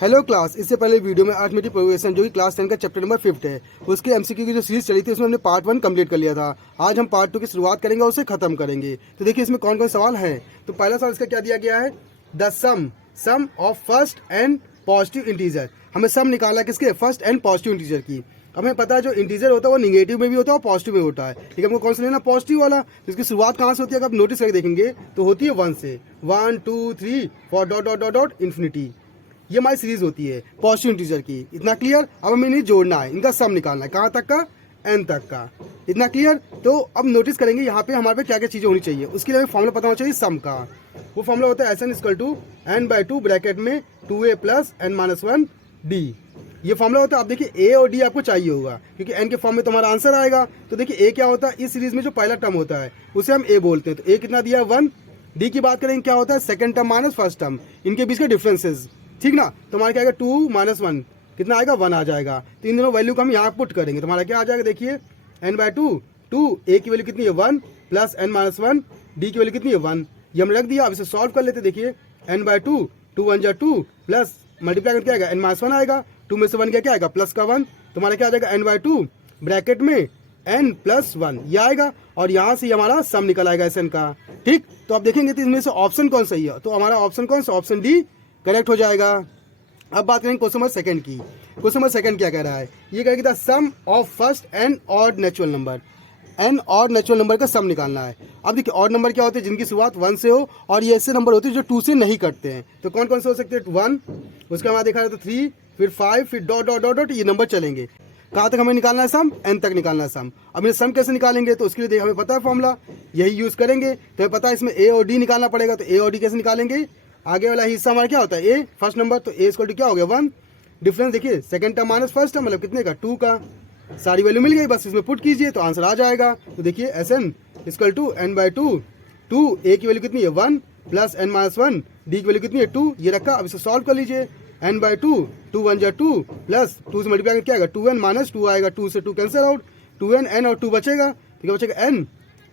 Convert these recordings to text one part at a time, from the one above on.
Hello class, इससे पहले video में अरिथमेटिक प्रोग्रेशन जो कि क्लास 10 का चैप्टर नंबर 5 है, उसके एमसीक्यू की जो सीरीज चली थी उसमें हमने पार्ट 1 कंप्लीट कर लिया था। आज हम पार्ट 2 की शुरुआत करेंगे और उसे खत्म करेंगे। तो देखिए इसमें कौन कौन सवाल हैं। तो पहला सवाल इसका क्या दिया गया है, the sum of first n positive integer. हमें सम निकालना किसके, फर्स्ट एंड पॉजिटिव इंटीजर की। हमें पता है जो इंटीजर होता है वो निगेटिव में भी होता है और पॉजिटिव में होता है, ठीक है। हमको कौन सा लेना, पॉजिटिव वाला। तो इसकी शुरुआत कहाँ से होती है, अगर आप नोटिस करके देखेंगे तो होती है 1 से, 1 2 3 4 dot dot dot dot infinity. ये हमारी सीरीज होती है पॉजिटिव इंटीजर की। इतना क्लियर। अब हमें इन्हें जोड़ना है, इनका सम निकालना है, कहाँ तक का, n तक का। इतना क्लियर। तो अब नोटिस करेंगे यहाँ पे हमारे पे क्या क्या चीज़ें होनी चाहिए। उसके लिए हमें फॉर्मूला पता होना चाहिए सम का। वो फॉर्मूला होता है SN = n/2 ब्रैकेट में 2a + n-1 d। ये फॉर्मूला होता है। आप देखिए a और d आपको चाहिए होगा क्योंकि n के फॉर्म में तुम्हारा आंसर आएगा। तो देखिए a क्या होता है, इस सीरीज में जो पहला टर्म होता है उसे हम a बोलते हैं। तो a कितना दिया है, 1। d की बात करेंगे क्या होता है, second term minus first term, इनके बीच का डिफरेंसेस, ठीक ना। तो हमारा क्या आएगा, 2 - 1 कितना आएगा, 1 आ जाएगा। तो इन दोनों वैल्यू को हम यहाँ पुट करेंगे तो हमारा क्या आ जाएगा, देखिए n/2 2, a की वैल्यू कितनी है 1 + n-1, d की वैल्यू कितनी है 1। ये हमने रख दिया। अब इसे सॉल्व कर लेते। देखिए n/2 2 × 1 = 2 प्लस मल्टीप्लाई करके क्या आएगा, n-1 आएगा। 2 में से 1 क्या आएगा, प्लस का 1। तो हमारा क्या आ जाएगा, n/2 ब्रैकेट में n + 1 ये आएगा और यहाँ से हमारा सम निकल आएगा SN का, ठीक। तो आप देखेंगे तो इसमें से ऑप्शन कौन सही है, तो हमारा ऑप्शन कौन सा, ऑप्शन डी करेक्ट हो जाएगा। अब बात करेंगे क्वेश्चन नंबर 2 की। क्वेश्चन नंबर 2 क्या कह रहा है, ये कह रहा है sum of first and odd natural number. An odd natural number का सम निकालना है। अब देखिए ऑड नंबर क्या होते हैं, जिनकी शुरुआत 1 से हो, और ये ऐसे नंबर होते हैं जो 2 से नहीं कटते हैं। तो कौन कौन से हो सकते हैं, 1, उसके बाद देखा जाए तो 3, फिर 5, फिर डॉट डॉट डॉट डॉट, ये नंबर चलेंगे। कहाँ तक हमें निकालना है सम, n तक निकालना है सम। अब ये सम कैसे निकालेंगे, तो उसके लिए हमें पता है फॉर्मूला, यही यूज करेंगे। तो हमें पता है इसमें a और d निकालना पड़ेगा। तो a और d कैसे निकालेंगे, आगे वाला हिस्सा हमारा क्या होता है, a फर्स्ट नंबर, तो a = क्या हो गया 1। डिफरेंस देखिए second term minus first term, मतलब कितने का, 2 का। सारी वैल्यू मिल गई, बस इसमें पुट कीजिए तो आंसर आ जाएगा। तो देखिए SN = n/2 2, a की वैल्यू कितनी है 1 + n-1, d की वैल्यू कितनी है 2, ये रखा। अब इसे सॉल्व कर लीजिए। n/2 2 × 1 = 2 प्लस 2 से मल्टीप्लाई क्या आएगा, 2n - 2 आएगा। 2 से 2 कैंसिल आउट, 2n n और 2 बचेगा। तो क्या बचेगा, n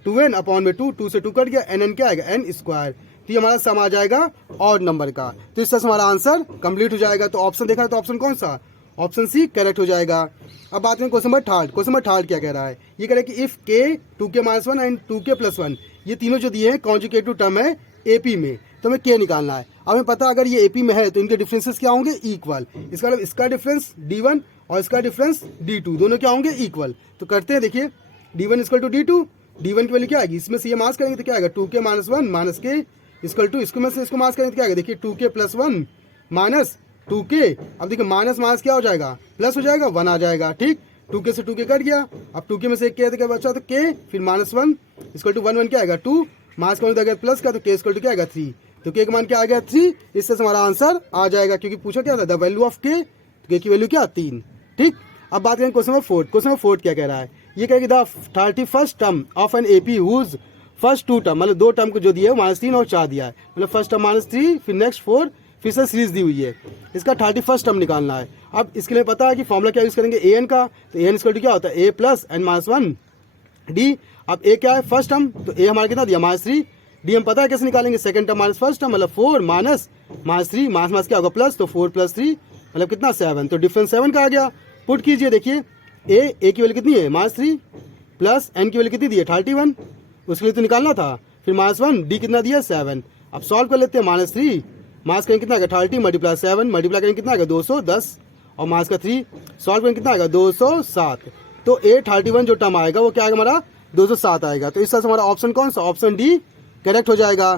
2n/2, 2 से 2 कट गया, n क्या आएगा, n²। तो ये हमारा सम आ जाएगा ऑड नंबर का। तो इस तरह से हमारा आंसर कंप्लीट हो जाएगा। तो ऑप्शन देखा है तो ऑप्शन कौन सा, ऑप्शन सी करेक्ट हो जाएगा। अब बात करें क्वेश्चन नंबर 3। क्वेश्चन नंबर 3 क्या कह रहा है, ये कह रहा है कि if k 2k - 1 and 2k + 1, ये तीनों जो दिए हैं कॉन्जुगेटिव टर्म है AP में, तो हमें k निकालना है। अब हमें पता अगर ये AP में है तो इनके डिफरेंसेस क्या होंगे, इक्वल। इसका मतलब इसका डिफरेंस d1 और इसका डिफरेंस d2, दोनों क्या होंगे, इक्वल। तो करते हैं, देखिए d1 = d2, d1 की वैल्यू क्या आएगी, इसमें से ये मास करेंगे तो क्या आएगा, 2k - 1 - k = इसको में से इसको मास करेंगे तो क्या आएगा, देखिए 2k + 1 - 2k। अब देखिए माइनस माइनस क्या हो जाएगा, प्लस हो जाएगा, 1 आ जाएगा, ठीक। 2k से 2k कट गया। अब 2k में से एक क्या बचा, तो k फिर -1 = 1 1 क्या आएगा 2, माइनस का मतलब प्लस का, तो k = क्या आएगा 3। तो k का मान क्या आ गया 3। इससे हमारा आंसर आ जाएगा क्योंकि पूछा क्या था, द वैल्यू ऑफ k, तो k की वैल्यू क्या 3, ठीक। अब बात करें क्वेश्चन नंबर 4। क्वेश्चन नंबर 4 क्या कह रहा है, ये कह the 31st term of an AP whose first 2 term, मतलब 2 टर्म को जो दिया है -3 और 4 दिया है, मतलब फर्स्ट टर्म -3 फिर नेक्स्ट 4 फिर से सीरीज दी हुई है। इसका 31st टर्म निकालना है। अब इसके लिए पता है कि फॉर्मूला क्या यूज करेंगे, an का। तो an = क्या होता है, a + n-1 d। अब a क्या है, फर्स्ट टर्म, तो a हमारा कितना दिया -3, d हम पता है कैसे निकालेंगे, second term minus first term, मतलब 4 - -3 माइनस क्या होगा प्लस, तो 4 + 3 मतलब कितना 7। तो डिफरेंस 7 का आ गया। पुट कीजिए, देखिए a की वैल्यू कितनी है -3 प्लस n की वैल्यू कितनी दी है 31, उसके लिए तो निकालना था। फिर -1 d कितना दिया 7। अब सॉल्व कर लेते हैं, -3 मास करेंगे कितना आएगा 30 × 7 मल्टीप्लाई करेंगे कितना आएगा 210 और मास का 3 सॉल्व करेंगे कितना आएगा 207। तो A31 जो टर्म आएगा वो क्या आएगा हमारा 207 आएगा। तो इस तरह से हमारा ऑप्शन कौन सा, ऑप्शन डी करेक्ट हो जाएगा।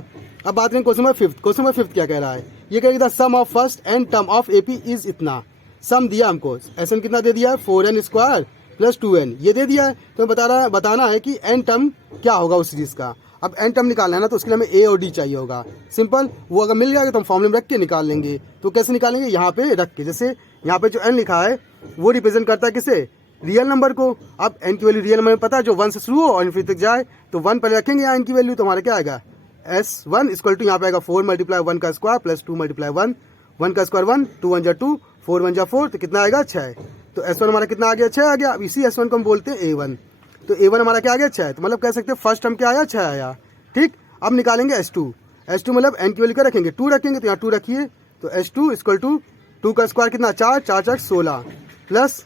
अब बात करें क्वेश्चन नंबर 5। क्वेश्चन नंबर 5 क्या कह रहा है, ये कहेगा the sum of first n term of AP is इतना। सम दिया हमको, SN कितना दे दिया है 4n² + 2n ये दे दिया है। तो बताना है कि n टर्म क्या होगा उस सीरीज का। अब n टर्म निकालना है ना, तो उसके लिए हमें a और d चाहिए होगा। सिंपल, वो अगर मिल जाएगा तो हम फॉर्मूले में रख के निकाल लेंगे। तो कैसे निकालेंगे, यहाँ पे रख के, जैसे यहाँ पे जो n लिखा है वो रिप्रेजेंट करता है किसे, रियल नंबर को। अब n की वैल्यू रियल नंबर में पता है जो 1 से शुरू हो और इन्फिनिटी तक जाए, तो 1 पहले रखेंगे यहाँ n की वैल्यू। तो हमारा क्या आएगा S1 = यहाँ पे आएगा 4 × 1 का स्क्वायर प्लस 2 × 1, 1 का स्क्वायर 1, 2 1 = 2, 4 1 = 4, तो कितना आएगा 6। तो S1 हमारा कितना आ गया 6 आ गया। अब इसी S1 को हम बोलते हैं A1। तो A1 हमारा क्या आ गया 6। तो मतलब कह सकते हैं फर्स्ट टर्म क्या आया 6 आया, ठीक। अब निकालेंगे S2। S2 मतलब n की वैल्यू क्या रखेंगे, 2 रखेंगे, तो यहाँ 2 रखिए, तो S2 इक्वल टू 2 का स्क्वायर कितना 4, 4 4 16 प्लस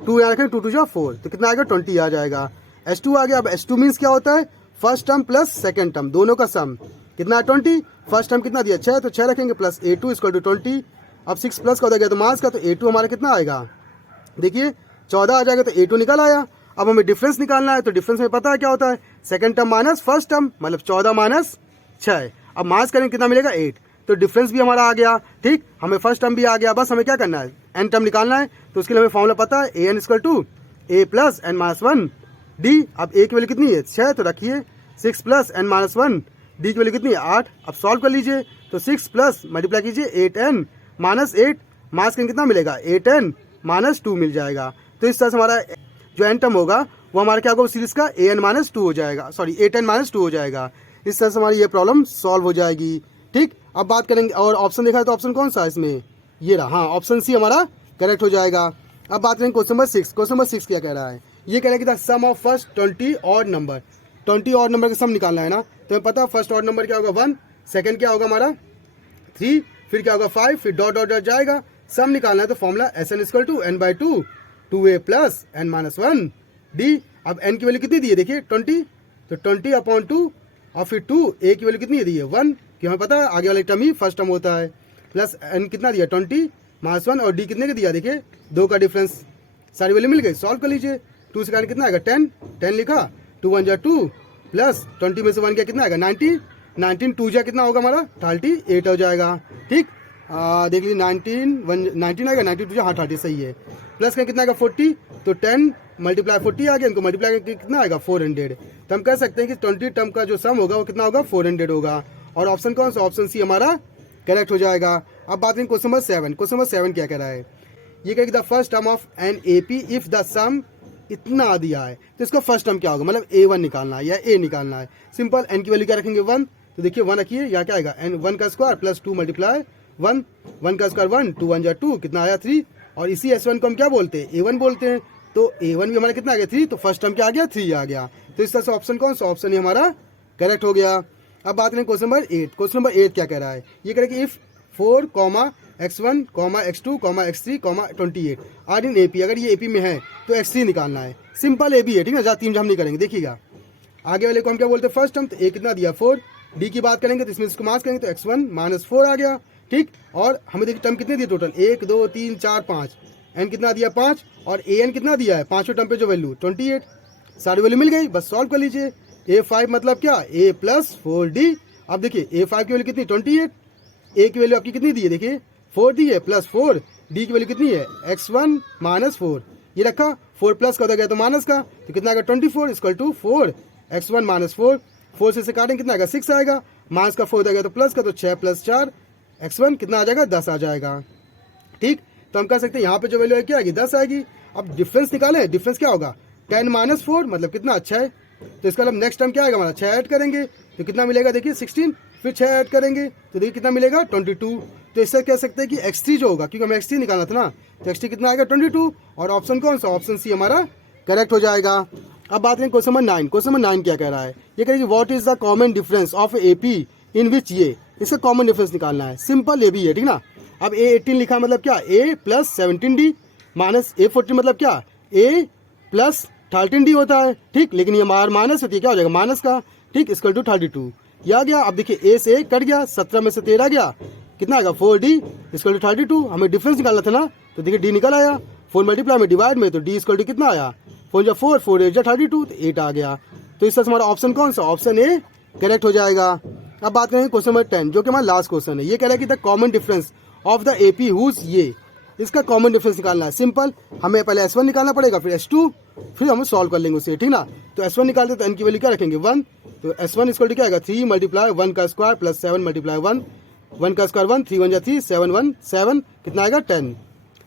2 यहाँ रखेंगे 2 2 जा 4, तो कितना आएगा 20 आ जाएगा। S2 आ गया। अब S2 मीन्स क्या होता है, first term plus second term दोनों का सम कितना है 20। फर्स्ट टर्म कितना दिया 6, तो 6 रखेंगे प्लस A2 इक्वल टू 20। अब 6 प्लस का हो गया तो मास का, तो A2 हमारा कितना आएगा, देखिए 14 आ जाएगा, तो A2 निकल आया। अब हमें डिफरेंस निकालना है, तो डिफरेंस में पता है क्या होता है, second term minus first term, मतलब 14 माइनस 6। अब मास करेंगे कितना मिलेगा 8, तो डिफरेंस भी हमारा आ गया। ठीक, हमें फर्स्ट टर्म भी आ गया। बस हमें क्या करना है, एन टर्म निकालना है, तो उसके लिए हमें फॉर्मूला पता है, AN equal to A plus n minus 1 d. अब A की वैल्यू कितनी है 6, तो रखिए 6 प्लस एन माइनस 1, डी की वैल्यू कितनी है 8। अब सॉल्व कर लीजिए, तो 6 प्लस मल्टीप्लाई कीजिए 8n माइनस 8, मास का कितना मिलेगा 8n माइनस 2 मिल जाएगा। तो इस तरह से हमारा जो एन टर्म होगा वो हमारा क्या होगा सीरीज का AN माइनस 2 हो जाएगा, सॉरी 8n माइनस 2 हो जाएगा। इस तरह से हमारी ये प्रॉब्लम सॉल्व हो जाएगी। ठीक, अब बात करेंगे, और ऑप्शन देखा है तो ऑप्शन कौन सा है इसमें, ये रहा, हाँ ऑप्शन सी हमारा करेक्ट हो जाएगा। अब बात करेंगे क्वेश्चन नंबर 6। क्वेश्चन नंबर 6 क्या कह रहा है, ये कह रहा है कि the sum of first 20 odd number, 20 odd number का सम निकालना है ना। तो हमें पता है फर्स्ट ऑड नंबर क्या होगा 1, सेकंड क्या होगा हमारा 3, फिर क्या होगा 5, फिर डॉट डॉट डॉट जाएगा, सम निकालना है। तो formula SN equal to n/2 2a plus n minus 1 d. अब n की वैल्यू कितनी दी है देखिए 20, तो 20 अपॉन 2 और फिर 2, a की वैल्यू कितनी दी है 1, कि हमें पता है आगे वाले टर्म ही फर्स्ट टर्म होता है, प्लस n कितना दिया 20 माइनस 1 और d कितने का दिया देखिए 2 का डिफरेंस, सारी वैल्यू मिल गई। सॉल्व कर लीजिए, 2 से कारण कितना आएगा 10, 10 लिखा, 2 1 जा 2 प्लस 20 में से 1 क्या कितना आएगा 19, 19 2 जा कितना होगा हमारा 38 हो जाएगा। ठीक, देख लीजिए 19 आएगा, 92 जा हाँ 30 सही है, प्लस का कितना आएगा 40, तो 10 मल्टीप्लाई 40 आ गया, इनको मल्टीप्लाई करके कितना आएगा 400। तो हम कह सकते हैं कि 20 टर्म का जो सम होगा वो कितना होगा 400 होगा, और ऑप्शन कौन सा, ऑप्शन सी हमारा करेक्ट हो जाएगा। अब बात करें क्वेश्चन नंबर 7। क्वेश्चन नंबर 7 क्या कह रहा है, ये कहेगा the first term of an AP if the sum इतना दिया है, तो इसका फर्स्ट टर्म क्या होगा, मतलब A1 निकालना है या A निकालना है। सिंपल, n की वैल्यू क्या रखेंगे 1, तो देखिए 1 रखिए, या क्या आएगा n 1 का स्क्वायर प्लस 2 मल्टीप्लाई 1, 1 का स्क्वायर 1, 2 1 जा 2 कितना आया 3, और इसी S1 को हम क्या बोलते हैं A1 बोलते हैं। तो A1 भी हमारा कितना आ गया 3, तो फर्स्ट टर्म क्या आ गया 3 आ गया। तो इस तरह से ऑप्शन कौन सा, ऑप्शन ही हमारा करेक्ट हो गया। अब बात करें क्वेश्चन नंबर 8। क्वेश्चन नंबर 8 क्या कह रहा है, ये कह रहा है कि if 4, x1, x2, x3, 28 are in AP, अगर ये AP में है तो x3 निकालना है। सिंपल AB है, ठीक है, ज़्यादा तीन हम नहीं करेंगे। देखिएगा आगे वाले को हम क्या बोलते हैं फर्स्ट टर्म, तो A कितना दिया 4, D की बात करेंगे तो इसमें इसको मास करेंगे तो x1 माइनस 4 आ गया। ठीक, और हमें देखिए टर्म कितने दिए टोटल 1 2 3 4 5, n कितना दिया 5, और AN कितना दिया है पांचों टर्म पे जो वैल्यू 28, सारी वैल्यू मिल गई। बस सॉल्व कर लीजिए, A5 मतलब क्या A प्लस 4D। अब देखिए A5 की वैल्यू कितनी 28, A की वैल्यू आपकी कितनी दी है देखिए 4 दी है प्लस 4, D की वैल्यू कितनी है x1 माइनस 4, ये रखा 4 प्लस का हो गया तो माइनस का, तो कितना आएगा 24 इक्वल टू 4 x1 माइनस 4, 4 से काटेंगे कितना आएगा 6 आएगा, माइनस का 4 हो जाएगा तो प्लस का, तो 6 प्लस 4 x1 कितना आ जाएगा 10 आ जाएगा। ठीक, तो हम कह सकते हैं यहाँ पे जो वैल्यू है क्या आएगी 10 आएगी। अब डिफरेंस निकाले, डिफरेंस क्या होगा 10 माइनस 4 मतलब कितना 6, तो इसका मतलब नेक्स्ट टर्म क्या आएगा हमारा 6 ऐड करेंगे तो कितना मिलेगा देखिए 16, फिर 6 ऐड करेंगे तो देखिए कितना मिलेगा 22। तो इससे कह सकते हैं कि x3 जो होगा, क्योंकि हमें x3 निकालना था ना, तो x3 कितना आएगा 22, और ऑप्शन कौन सा, ऑप्शन सी हमारा करेक्ट हो जाएगा। अब बात करें क्वेश्चन नंबर 9। क्वेश्चन नंबर 9 क्या कह रहा है, ये कह रहा है कि what is the common difference of AP इन विच ये, इसका कॉमन डिफरेंस निकालना है। सिंपल AB है, ठीक ना। अब A18 लिखा मतलब क्या A plus 17D minus A14 मतलब क्या A प्लस 13D होता है। ठीक, लेकिन ये माइनस होती है, क्या हो जाएगा माइनस का। ठीक, इक्वल टू 32 ये आ गया। अब देखिए A से A कट गया, 17 में से 13 गया, कितना आएगा 4D इक्वल टू 32। हमें डिफरेंस निकालना था ना, तो देखिए D निकल आया, 4 मल्टीप्लाई में डिवाइड में, तो D इक्वल टू कितना आया 4 जा 4, 4 8 जा 32, तो 8 आ गया। तो इस तरह से हमारा ऑप्शन कौन सा, ऑप्शन A करेक्ट हो जाएगा। अब बात करेंगे क्वेश्चन नंबर 10, जो कि हमारा लास्ट क्वेश्चन है। ये कह रहा है कि the common difference of the AP whose ये, इसका कॉमन डिफरेंस निकालना है। सिंपल, हमें पहले S1 निकालना पड़ेगा, फिर S2, फिर हम सॉल्व कर लेंगे उसे, ठीक ना। तो S1 निकालते तो n की वैल्यू क्या रखेंगे 1, तो S1 इक्वल टू क्या आएगा 3 मल्टीप्लाई 1 का स्क्वायर प्लस 7 मल्टीप्लाई 1, 1 का स्क्वायर 1, 3 1 जा 3, 7 1 7 कितना आएगा 10।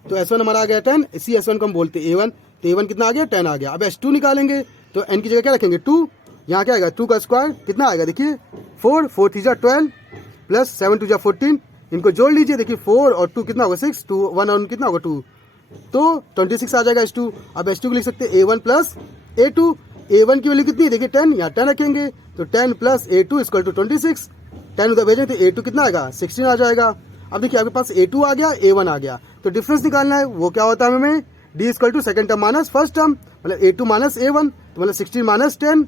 तो S1 हमारा आ गया 10, इसी S1 को हम बोलते हैं A1, तो A1 कितना आ गया 10 आ गया। अब S2 निकालेंगे तो n की जगह क्या रखेंगे 2, यहाँ क्या आएगा 2 का स्क्वायर कितना आएगा देखिए 4, 4 3 जा 12 प्लस 7 2 जा 14, इनको जोड़ लीजिए, देखिए 4 और 2 कितना होगा 6, 2 1 और कितना होगा 2, तो 26 आ जाएगा S2। अब S2 को लिख सकते हैं A1 प्लस A2, A1 की वैल्यू कितनी है, देखिए 10, यहाँ 10 रखेंगे तो 10 प्लस A2 इक्वल टू 26। 10 उधर भेजें तो A2 कितना आएगा, 16 आ जाएगा। अब देखिए आपके पास A2 आ गया, A1 आ गया, तो डिफरेंस निकालना है। वो क्या होता है हमें, D equal to second term minus first term, मतलब A2 माइनस A1, तो मतलब 16 माइनस 10।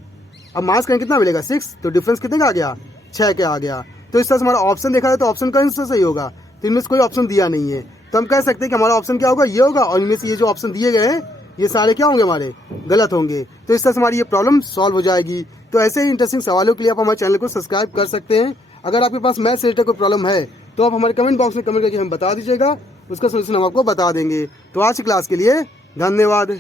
अब माइनस करें कितना मिलेगा, 6, तो डिफरेंस कितने का आ गया, 6 का आ गया। तो इस तरह से हमारा ऑप्शन देखा जाए तो ऑप्शन का आंसर सही होगा, तो इनमें से कोई ऑप्शन दिया नहीं है, तो हम कह सकते हैं कि हमारा ऑप्शन क्या होगा, ये होगा। और इनमें से ये जो ऑप्शन दिए गए हैं ये सारे क्या होंगे, हमारे गलत होंगे। तो इस तरह से हमारी ये प्रॉब्लम सॉल्व हो जाएगी। तो ऐसे ही इंटरेस्टिंग सवालों के लिए आप हमारे चैनल को सब्सक्राइब कर सकते हैं। अगर आपके पास मैथ्स से रिलेटेड कोई प्रॉब्लम है तो आप हमारे कमेंट बॉक्स में कमेंट करके हमें बता दीजिएगा, उसका सोल्यूशन हम आपको बता देंगे। तो आज की क्लास के लिए धन्यवाद।